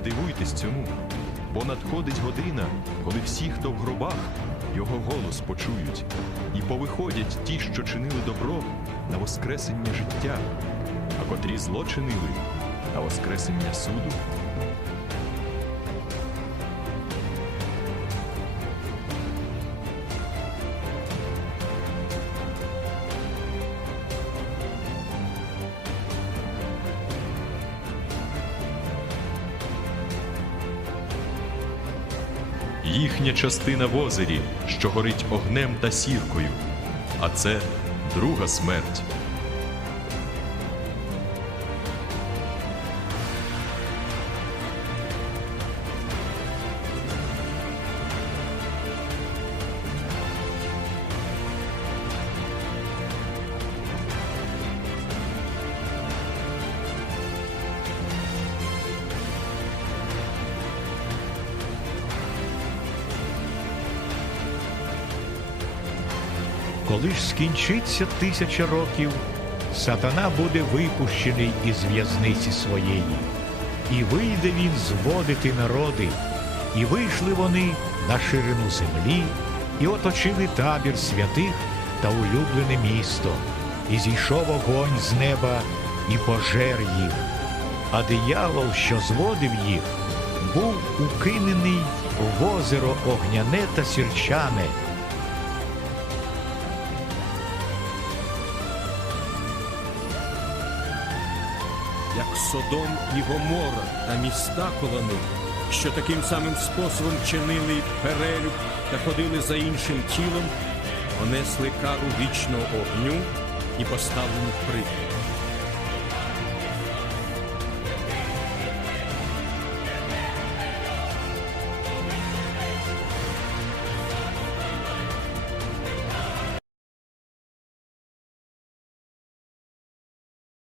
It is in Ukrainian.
дивуйтесь цьому, бо надходить година, коли всі, хто в гробах, його голос почують, і повиходять ті, що чинили добро, на воскресення життя, а котрі зло чинили на воскресення суду. Їхня частина в озері, що горить огнем та сіркою, а це друга смерть. Коли ж скінчиться тисяча років, сатана буде випущений із в'язниці своєї, і вийде він зводити народи, і вийшли вони на ширину землі, і оточили табір святих та улюблене місто, і зійшов огонь з неба, і пожер їх. А диявол, що зводив їх, був укинений в озеро огняне та сірчане. Як Содом і Гомора та міста коло що таким самим способом чинили перелюб та ходили за іншим тілом, понесли кару вічного огню і поставлені в приклад.